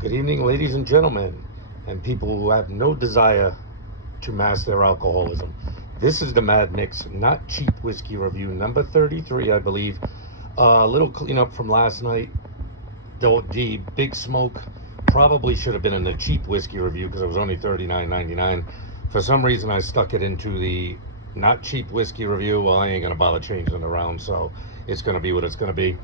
Good evening, ladies and gentlemen, and people who have no desire to mask their alcoholism. This is the Mad Micks Not Cheap Whiskey Review, number 33, I believe. A little cleanup from last night. The Big Smoke probably should have been in the cheap whiskey review because it was only $39.99. For some reason, I stuck it into the Not Cheap Whiskey Review. Well, I ain't going to bother changing it around, so it's going to be what it's going to be.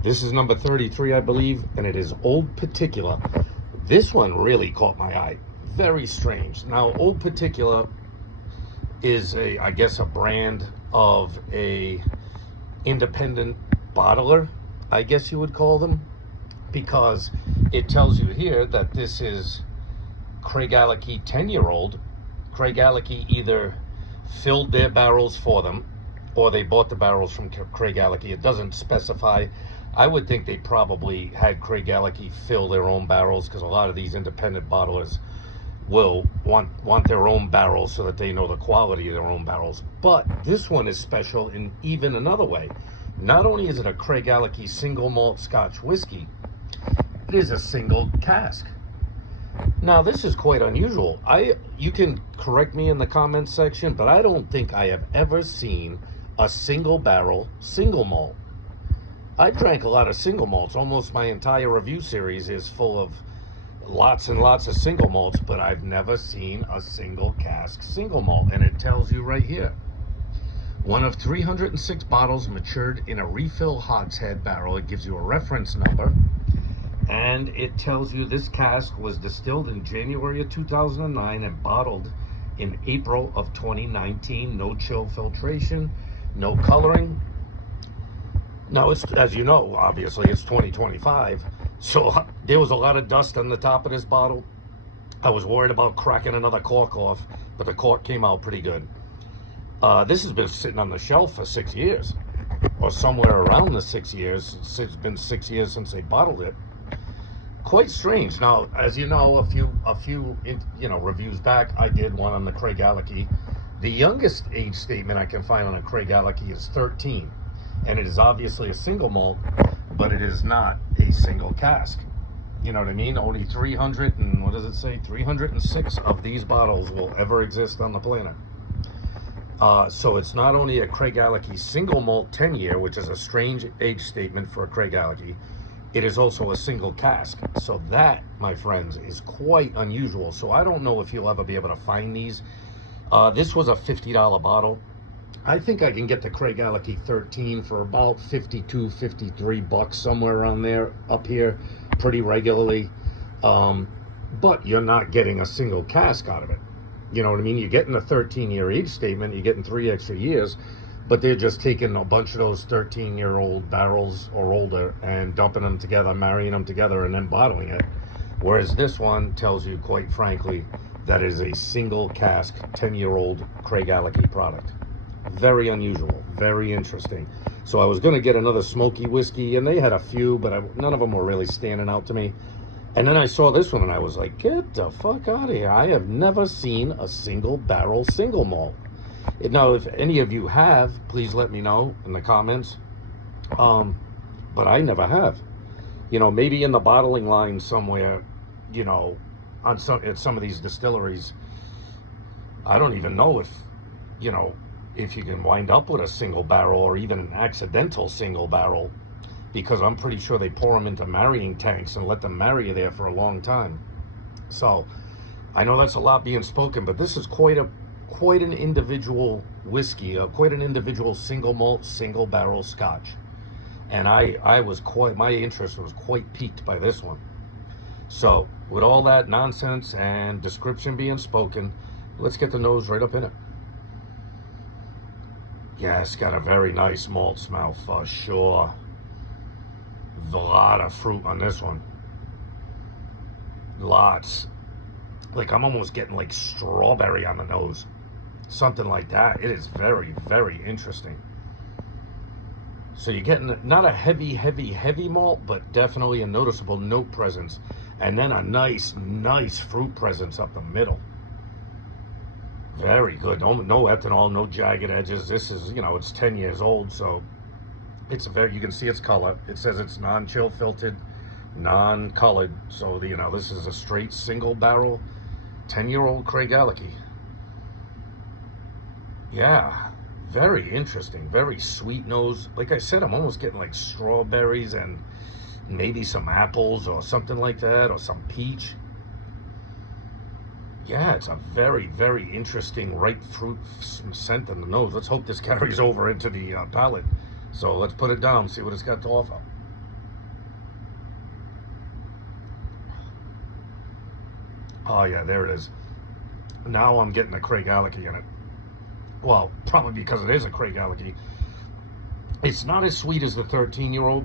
This is number 33, I believe, and it is Old Particular. This one really caught my eye. Very strange. Now, Old Particular is I guess a brand of a independent bottler, I guess you would call them, because it tells you here that this is Craigellachie 10-year-old. Craigellachie either filled their barrels for them or they bought the barrels from Craigellachie. It doesn't specify. I would think they probably had Craigellachie fill their own barrels, because a lot of these independent bottlers will want their own barrels so that they know the quality of their own barrels. But this one is special in even another way. Not only is it a Craigellachie single malt Scotch whiskey, it is a single cask. Now, this is quite unusual. You can correct me in the comments section, but I don't think I have ever seen a single barrel single malt. I drank a lot of single malts. Almost my entire review series is full of lots and lots of single malts, but I've never seen a single cask single malt. And it tells you right here, one of 306 bottles matured in a refill hogshead barrel. It gives you a reference number, and it tells you this cask was distilled in January of 2009 and bottled in April of 2019. No chill filtration, no coloring. Now, it's, as you know, obviously it's 2025, so there was a lot of dust on the top of this bottle. I was worried about cracking another cork off, but the cork came out pretty good. This has been sitting on the shelf for 6 years, or somewhere around the 6 years. It's been 6 years since they bottled it. Quite strange. Now, as you know, a few reviews back, I did one on the Craigellachie. The youngest age statement I can find on a Craigellachie is 13. And it is obviously a single malt, but it is not a single cask. You know what I mean? Only 300 and, what does it say? 306 of these bottles will ever exist on the planet. So it's not only a Craigellachie single malt 10-year, which is a strange age statement for a Craigellachie, it is also a single cask. So that, my friends, is quite unusual. So I don't know if you'll ever be able to find these. This was a $50 bottle. I think I can get the Craigellachie 13 for about 52, 53 bucks, somewhere around there, up here, pretty regularly. But you're not getting a single cask out of it. You know what I mean? You're getting a 13-year age statement, you're getting 3 extra years, but they're just taking a bunch of those 13-year-old barrels or older and dumping them together, marrying them together, and then bottling it. Whereas this one tells you, quite frankly, that is a single cask, 10-year-old Craigellachie product. Very unusual, very interesting. So I was going to get another smoky whiskey, and they had a few, but none of them were really standing out to me. And then I saw this one, and I was like, get the fuck out of here. I have never seen a single barrel single malt. Now, if any of you have, please let me know in the comments. But I never have. You know, maybe in the bottling line somewhere, you know, at some of these distilleries, I don't even know if, you know, if you can wind up with a single barrel or even an accidental single barrel, because I'm pretty sure they pour them into marrying tanks and let them marry there for a long time. So I know that's a lot being spoken, but this is quite an individual whiskey, quite an individual single malt, single barrel Scotch. And my interest was quite piqued by this one. So with all that nonsense and description being spoken, let's get the nose right up in it. Yeah, it's got a very nice malt smell for sure. A lot of fruit on this one. Lots. Like, I'm almost getting like strawberry on the nose. Something like that. It is very, very interesting. So you're getting not a heavy malt, but definitely a noticeable note presence. And then a nice fruit presence up the middle. Very good. No ethanol, no jagged edges. This is, you know, it's 10 years old, so it's you can see its color. It says it's non-chill filtered non-colored. So, you know, this is a straight single barrel 10-year-old Craigellachie. Yeah, very interesting, very sweet nose. Like I said, I'm almost getting like strawberries and maybe some apples or something like that, or some peach. Yeah, it's a very, very interesting ripe fruit scent in the nose. Let's hope this carries over into the palate. So let's put it down, see what it's got to offer. Oh yeah, there it is. Now I'm getting a Craigellachie in it. Well, probably because it is a Craigellachie. It's not as sweet as the 13-year-old.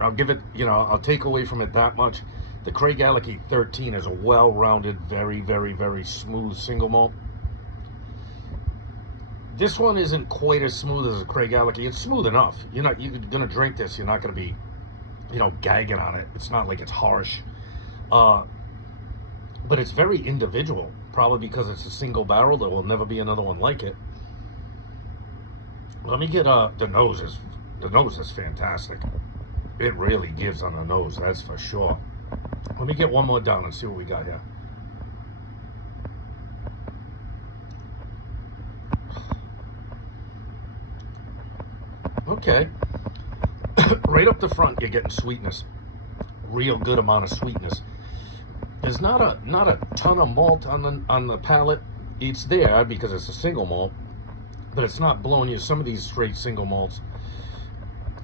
I'll give it, you know, I'll take away from it that much. The Craigellachie 13 is a well-rounded, very, very, very smooth single malt. This one isn't quite as smooth as a Craigellachie. It's smooth enough. You're gonna drink this. You're not gonna be, you know, gagging on it. It's not like it's harsh, but it's very individual. Probably because it's a single barrel. There will never be another one like it. Let me get the nose is fantastic. It really gives on the nose, that's for sure. Let me get one more down and see what we got here. Okay. Right up the front, you're getting sweetness. Real good amount of sweetness. There's not a ton of malt on the palate. It's there because it's a single malt, but it's not blowing you. Some of these straight single malts,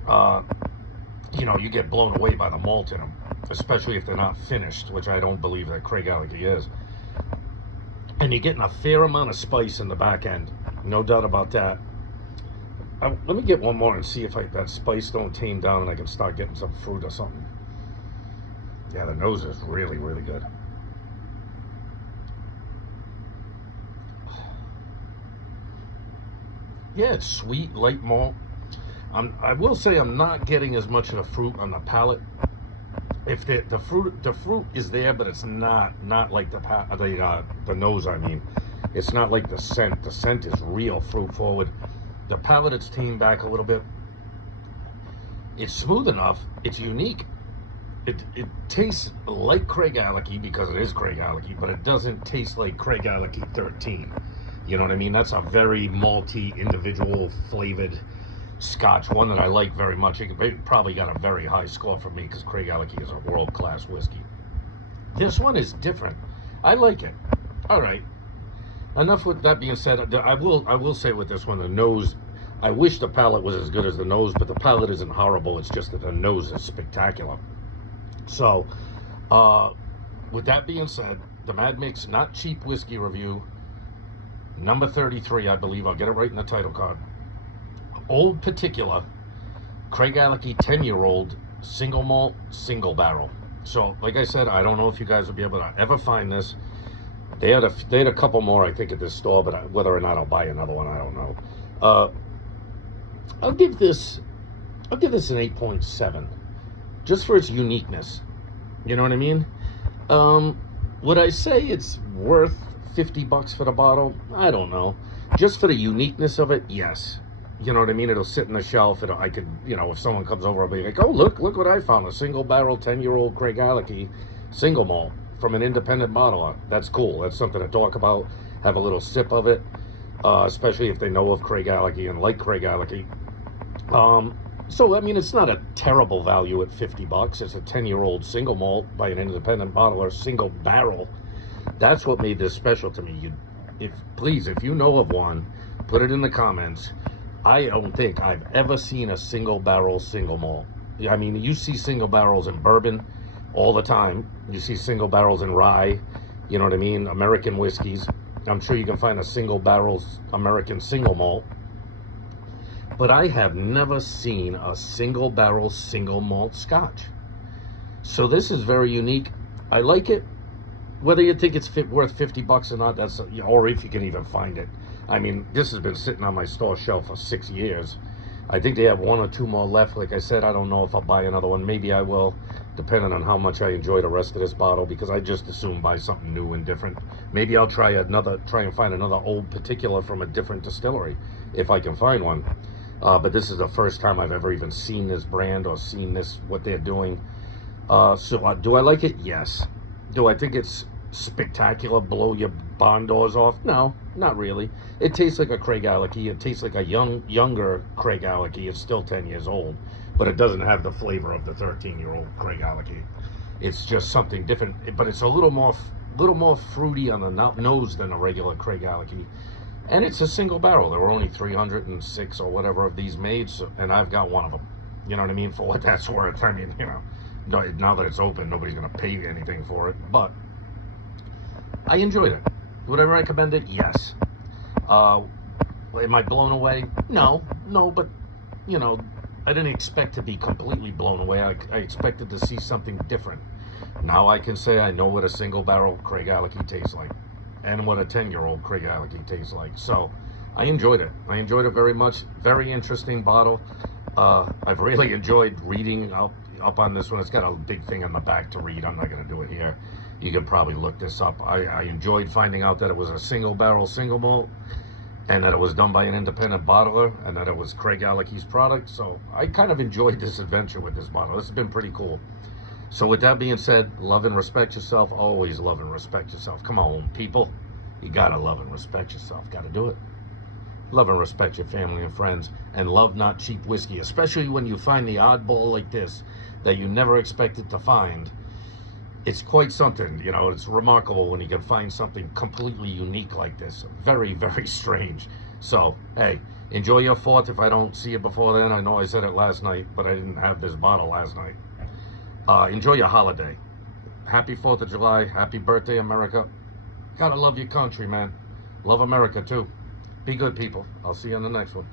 you know, you get blown away by the malt in them, especially if they're not finished, which I don't believe that Craigellachie is. And you're getting a fair amount of spice in the back end, no doubt about that. Let me get one more and see if that spice don't tame down and I can start getting some fruit or something. Yeah, the nose is really, really good. Yeah, it's sweet, light malt. I will say I'm not getting as much of the fruit on the palate. If the fruit is there, but it's not like the nose. I mean, it's not like the scent. The scent is real fruit forward. The palate, it's tamed back a little bit. It's smooth enough. It's unique. It tastes like Craigellachie because it is Craigellachie, but it doesn't taste like Craigellachie 13. You know what I mean? That's a very malty, individual flavored Scotch, one that I like very much. It probably got a very high score from me because Craigellachie is a world-class whiskey. This one is different. I like it. All right. Enough with that being said. I will say with this one, the nose. I wish the palate was as good as the nose, but the palate isn't horrible. It's just that the nose is spectacular. So, with that being said, the Mad Micks Not Cheap Whiskey Review, number 33, I believe. I'll get it right in the title card. Old Particular, Craigellachie 10-year-old, single malt, single barrel. So, like I said, I don't know if you guys will be able to ever find this. They had a couple more, I think, at this store, but whether or not I'll buy another one, I don't know. I'll give this an 8.7, just for its uniqueness. You know what I mean? Would I say it's worth $50 for the bottle? I don't know. Just for the uniqueness of it, yes. You know what I mean? It'll sit in the shelf. I could, you know, if someone comes over, I'll be like, oh, look what I found. A single barrel 10-year-old Craigellachie single malt from an independent bottler. That's cool. That's something to talk about. Have a little sip of it, especially if they know of Craigellachie and like Craigellachie. So, I mean, it's not a terrible value at $50. It's a 10-year-old single malt by an independent bottler, single barrel. That's what made this special to me. Please, if you know of one, put it in the comments. I don't think I've ever seen a single barrel single malt. I mean, you see single barrels in bourbon all the time. You see single barrels in rye. You know what I mean? American whiskeys. I'm sure you can find a single barrel American single malt. But I have never seen a single barrel single malt Scotch. So this is very unique. I like it. Whether you think it's worth $50 or not, or if you can even find it. I mean, this has been sitting on my store shelf for 6 years. I think they have one or two more left. Like I said, I don't know if I'll buy another one. Maybe I will, depending on how much I enjoy the rest of this bottle, because I just assume buy something new and different. Maybe I'll try and find another Old Particular from a different distillery, if I can find one. But this is the first time I've ever even seen this brand or seen what they're doing. Do I like it? Yes. Do I think it's spectacular, blow your barn doors off? No, not really. It tastes like a Craigellachie. It tastes like a younger Craigellachie. It's still 10 years old, but it doesn't have the flavor of the 13-year-old Craigellachie. It's just something different, but it's a little more fruity on the nose than a regular Craigellachie. And it's a single barrel. There were only 306 or whatever of these made, and I've got one of them. You know what I mean? For what that's worth. I mean, now that it's open, nobody's going to pay anything for it. But I enjoyed it. Would I recommend it? Yes. Am I blown away? No, but you know, I didn't expect to be completely blown away. I expected to see something different. Now I can say I know what a single barrel Craigellachie tastes like, and what a 10-year-old Craigellachie tastes like. So I enjoyed it. I enjoyed it very much. Very interesting bottle. I've really enjoyed reading up on this one. It's got a big thing on the back to read. I'm not going to do it here. You can probably look this up. I enjoyed finding out that it was a single barrel single malt, and that it was done by an independent bottler, and that it was Craigellachie's product. So I kind of enjoyed this adventure with this bottle. This has been pretty cool. So with that being said, love and respect yourself. Always love and respect yourself. Come on, people. You gotta love and respect yourself. Gotta do it. Love and respect your family and friends, and love not cheap whiskey, especially when you find the oddball like this that you never expected to find. It's quite something, you know. It's remarkable when you can find something completely unique like this. Very, very strange. So, hey, enjoy your 4th if I don't see you before then. I know I said it last night, but I didn't have this bottle last night. Enjoy your holiday. Happy 4th of July. Happy birthday, America. Gotta love your country, man. Love America, too. Be good, people. I'll see you on the next one.